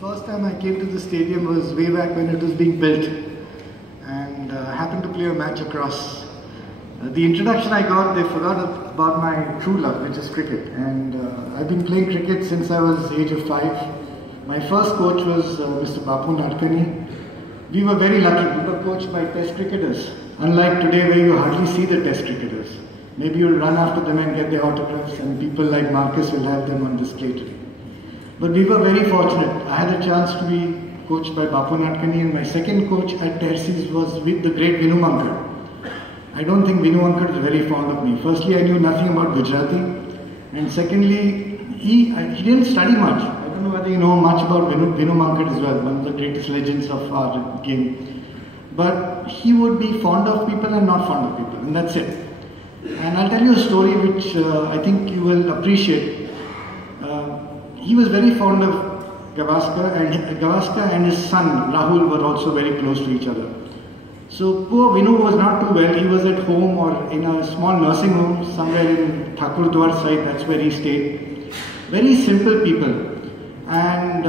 first time I came to the stadium was way back when it was being built, and I happened to play a match across. The introduction I got, they forgot about my true love, which is cricket, and I've been playing cricket since I was age of 5. My first coach was Mr. Bapu Nadkani. We were very lucky. We were coached by test cricketers, unlike today where you hardly see the test cricketers. Maybe you'll run after them and get their autographs, and people like Marcus will have them on display today. But we were very fortunate. I had a chance to be coached by Bapu Nadkani, and my second coach at Terces was with the great Vinu Mankad. I don't think Vinu Mankad is very fond of me. Firstly, I knew nothing about Gujarati, and secondly, he didn't study much. I don't know whether you know much about Vinu Mankad as well, one of the greatest legends of our game. But he would be fond of people and not fond of people, and that's it. And I'll tell you a story which I think you will appreciate. He was very fond of Gavaskar and his son Rahul were also very close to each other. So poor Vinu was not too well. He was at home or in a small nursing home somewhere in Thakurdwar side, that's where he stayed. Very simple people. And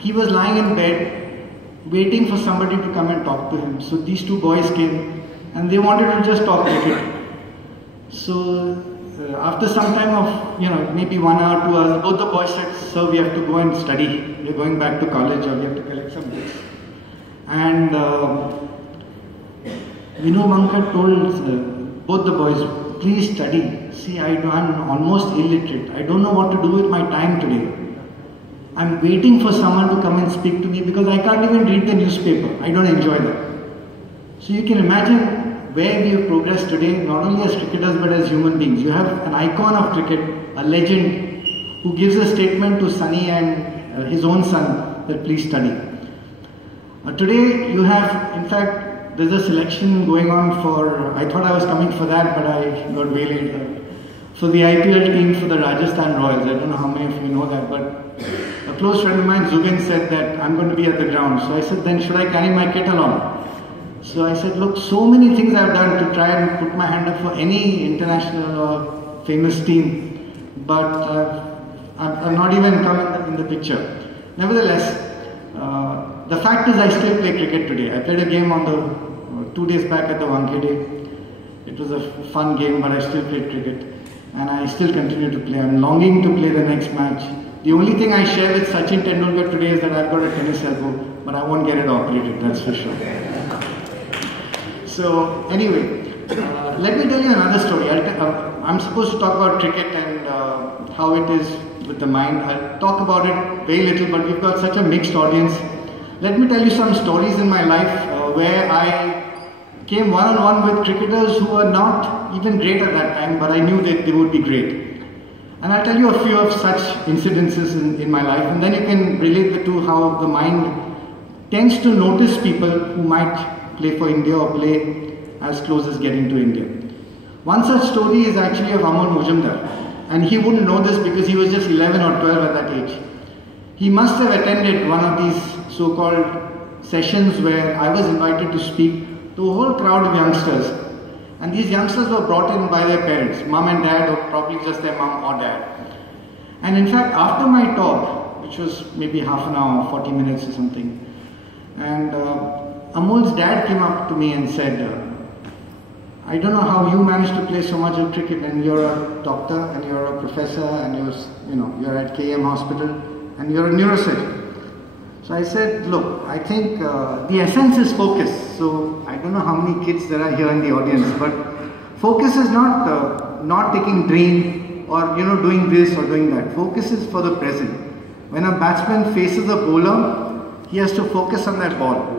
he was lying in bed waiting for somebody to come and talk to him. So these two boys came and they wanted to just talk cricket. So after some time of, maybe 1 hour, 2 hours, both the boys said, "Sir, we have to go and study. We're going back to college or we have to collect some books." And Vinu Mankad told both the boys, "Please study. See, I'm almost illiterate. I don't know what to do with my time today. I'm waiting for someone to come and speak to me because I can't even read the newspaper. I don't enjoy that." So you can imagine where we have progressed today, not only as cricketers but as human beings. You have an icon of cricket, a legend, who gives a statement to Sunny and his own son that please study. Today you have, in fact, there's a selection going on for, I thought I was coming for that, but I got waylaid, for the IPL team for the Rajasthan Royals. I don't know how many of you know that, but a close friend of mine, Zubin, said that I'm going to be at the ground. So I said, then should I carry my kit along? So I said, look, so many things I've done to try and put my hand up for any international or famous team, but I've not even come in the picture. Nevertheless, the fact is I still play cricket today. I played a game on the 2 days back at the Wankhede. It was a fun game, but I still played cricket. And I still continue to play. I'm longing to play the next match. The only thing I share with Sachin Tendulkar today is that I've got a tennis elbow, but I won't get it operated, that's for sure. So anyway, let me tell you another story. I'm supposed to talk about cricket and how it is with the mind. I'll talk about it very little, but we've got such a mixed audience. Let me tell you some stories in my life where I came one-on-one with cricketers who were not even great at that time, but I knew that they would be great. And I'll tell you a few of such incidences in my life, and then you can relate the two, how the mind tends to notice people who might play for India or play as close as getting to India. One such story is actually of Amol Mujumdar, and he wouldn't know this because he was just 11 or 12 at that age. He must have attended one of these so-called sessions where I was invited to speak to a whole crowd of youngsters, and these youngsters were brought in by their parents, mum and dad, or probably just their mum or dad. And in fact, after my talk, which was maybe half an hour, 40 minutes or something, and Amol's dad came up to me and said, "I don't know how you managed to play so much of cricket, and you're a doctor and you're a professor and you're at KM Hospital and you're a neurosurgeon." So I said, "Look, I think the essence is focus." So I don't know how many kids there are here in the audience, but focus is not taking dream or doing this or doing that. Focus is for the present. When a batsman faces a bowler, he has to focus on that ball.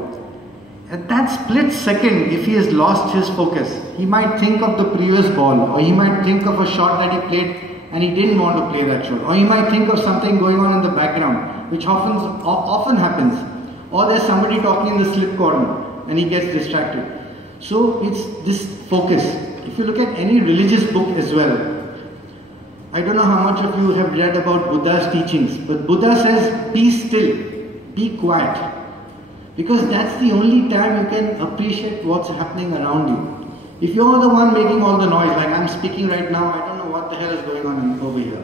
At that split second, if he has lost his focus, he might think of the previous ball, or he might think of a shot that he played and he didn't want to play that shot, or he might think of something going on in the background, which often happens, or there's somebody talking in the slip corner and he gets distracted. So it's this focus. If you look at any religious book as well, I don't know how much of you have read about Buddha's teachings, but Buddha says, be still, be quiet. Because that's the only time you can appreciate what's happening around you. If you're the one making all the noise, like I'm speaking right now, I don't know what the hell is going on over here.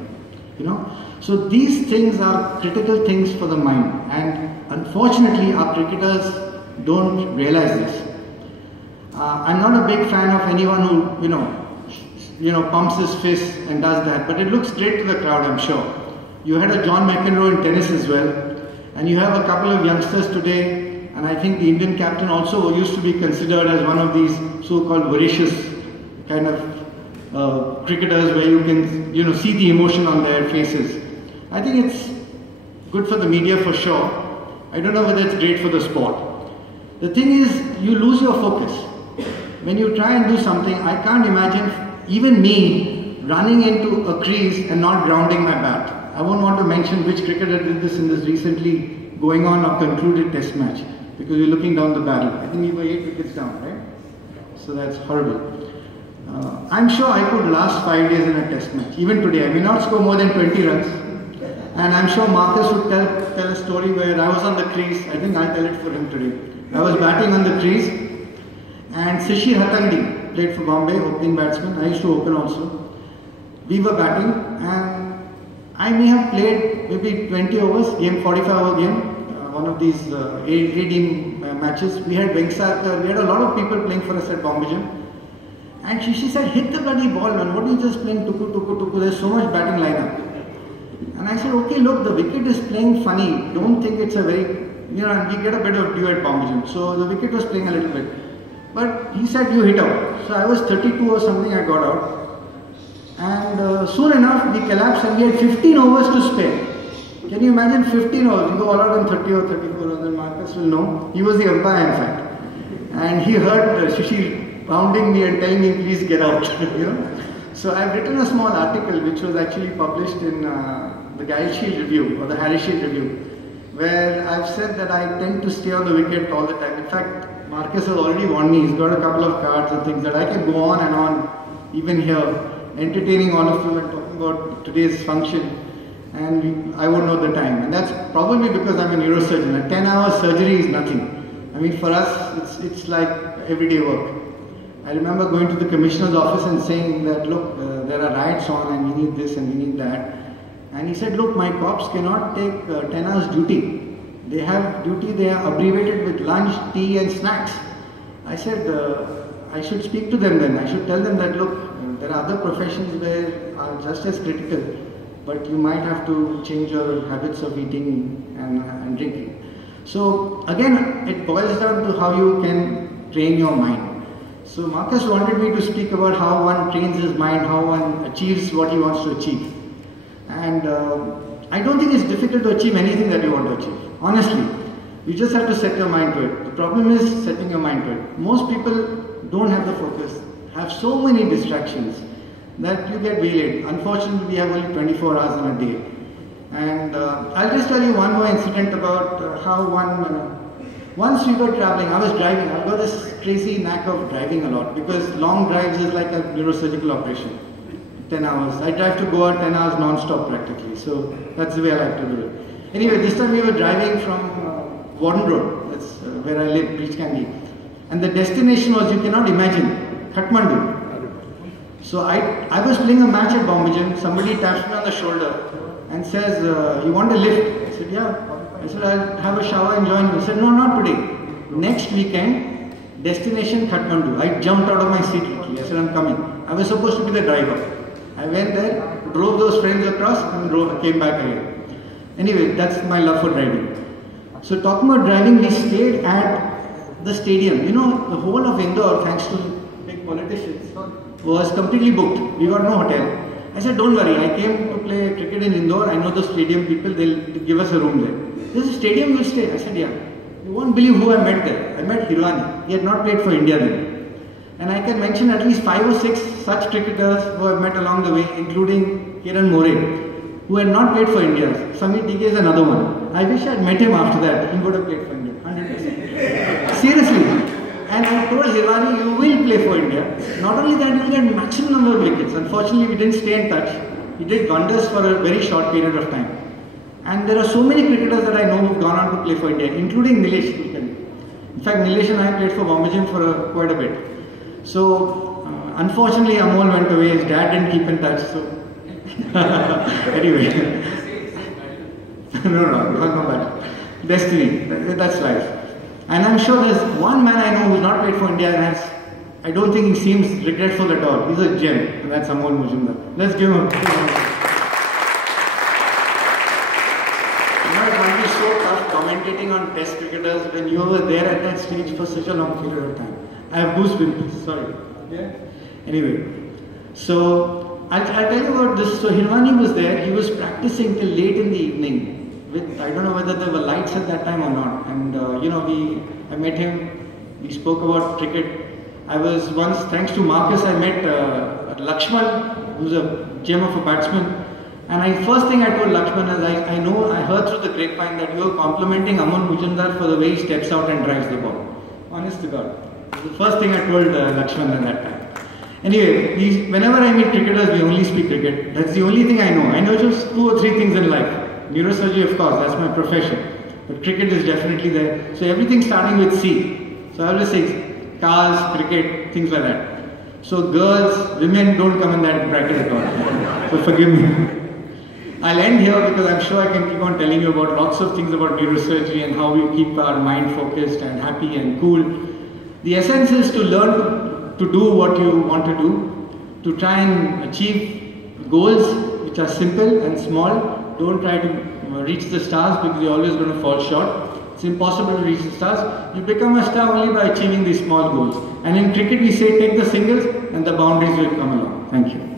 you know. So these things are critical things for the mind, and unfortunately our cricketers don't realize this. I'm not a big fan of anyone who, pumps his fist and does that, but it looks great to the crowd, I'm sure. You had a John McEnroe in tennis as well, and you have a couple of youngsters today, and I think the Indian captain also used to be considered as one of these so-called voracious kind of cricketers where you can, see the emotion on their faces. I think it's good for the media for sure. I don't know whether it's great for the sport. The thing is, you lose your focus. When you try and do something, I can't imagine even me running into a crease and not grounding my bat. I won't want to mention which cricketer did this in this recently going on or concluded test match, because you're looking down the barrel. I think we were 8 wickets down, right? So that's horrible. I'm sure I could last 5 days in a test match. Even today, I may not score more than 20 runs. And I'm sure Marcus would tell a story where I was on the crease. I think I'll tell it for him today. I was batting on the crease, and Sishir Hatandi played for Bombay, opening batsman. I used to open also. We were batting, and I may have played maybe 20 overs, 45-over game, one of these A-team matches. We had Vengsarkar, we had a lot of people playing for us at Bombay Gym. And she said, hit the bloody ball, man. What are you just playing tuku? There's so much batting lineup. And I said, okay, look, the wicket is playing funny. Don't think it's a very, and we get a bit of dew at Bombay Gym. So the wicket was playing a little bit. But he said, you hit out. So I was 32 or something, I got out. And soon enough, we collapsed and we had 15 overs to spare. Can you imagine 15 overs? You go all out in 30 or 34 overs, and Marcus will know. He was the umpire, in fact. And he heard Shishi pounding me and telling me, please get out. So I've written a small article which was actually published in the Guy Shield Review or the Harry Shield Review, where I've said that I tend to stay on the wicket all the time. In fact, Marcus has already warned me. He's got a couple of cards and things that I can go on and on, even here, entertaining all of you and talking about today's function. And I won't know the time. And that's probably because I'm a neurosurgeon. A 10-hour surgery is nothing. I mean, for us, it's like everyday work. I remember going to the commissioner's office and saying that, look, there are riots on and we need this and we need that. And he said, look, my cops cannot take 10 hours duty. They have duty, they are abbreviated with lunch, tea and snacks. I said, I should speak to them then. I should tell them that, look, there are other professions where are just as critical, but you might have to change your habits of eating and drinking. So again, it boils down to how you can train your mind. So Marcus wanted me to speak about how one trains his mind, how one achieves what he wants to achieve. And I don't think it's difficult to achieve anything that you want to achieve. Honestly, you just have to set your mind to it. The problem is setting your mind to it. Most people don't have the focus, have so many distractions that you get waylaid. Unfortunately, we have only 24 hours in a day. And I'll just tell you one more incident about how once we were traveling, I was driving. I've got this crazy knack of driving a lot because long drives is like a neurosurgical operation. 10 hours. I drive to Goa 10 hours non-stop practically. So that's the way I like to do it. Anyway, this time we were driving from Warden Road. That's where I live, Beach Candy. And the destination was, you cannot imagine, Kathmandu. So I was playing a match at Bombay Gym. Somebody taps me on the shoulder and says, you want a lift? I said, yeah. I said, I'll have a shower and join you. He said, no, not today. Next weekend, destination Kathmandu. I jumped out of my seat literally. I said, I'm coming. I was supposed to be the driver. I went there, drove those friends across and came back again. Anyway, that's my love for driving. So talking about driving, we stayed at the stadium. You know, the whole of Indore, thanks to big politicians, was completely booked. We got no hotel. I said, don't worry, I came to play cricket in Indore. I know the stadium people, they'll give us a room there. This is a stadium you'll stay. I said, yeah. You won't believe who I met there. I met Hirwani. He had not played for India then. And I can mention at least 5 or 6 such cricketers who I've met along the way, including Kiran More, who had not played for India. Samir Dige is another one. I wish I had met him after that. He would have played for India, 100%. Seriously. And I told Hirwani, you will play for India. Not only that, you will get maximum number of wickets. Unfortunately, we didn't stay in touch. He did wonders for a very short period of time. And there are so many cricketers that I know who've gone on to play for India, including Nilesh Kulkarni. In fact, Nilesh and I played for Bombay Gym for quite a bit. So, unfortunately, Amol went away. His dad didn't keep in touch. So, Anyway. No, can't come back. Destiny, that's life. And I'm sure there's one man I know who's not played for India and I don't think he seems regretful at all. He's a gem, and that's Amol Majumdar. Let's give him a big round. You know, it must be so tough commentating on test cricketers when you were there at that stage for such a long period of time. I have goosebumps, sorry. Yeah? Anyway, so I'll tell you about this. So Hirwani was there, he was practicing till late in the evening. I don't know whether there were lights at that time or not. And you know, I met him, we spoke about cricket. I was once, thanks to Marcus, I met Lakshman, who's a gem of a batsman. And first thing I told Lakshman is, I heard through the grapevine that you are complimenting Amol Majumdar for the way he steps out and drives the ball. Honest to God. The first thing I told Lakshman at that time. Anyway, whenever I meet cricketers, we only speak cricket. That's the only thing I know. I know just 2 or 3 things in life. Neurosurgery, of course, that's my profession. But cricket is definitely there. So everything starting with C. So I always say cars, cricket, things like that. So girls, women don't come in that bracket at all. So forgive me. I'll end here because I'm sure I can keep on telling you about lots of things about neurosurgery and how we keep our mind focused and happy and cool. The essence is to learn to do what you want to do, to try and achieve goals which are simple and small. Don't try to reach the stars because you're always going to fall short. It's impossible to reach the stars. You become a star only by achieving these small goals. And in cricket we say take the singles and the boundaries will come along. Thank you.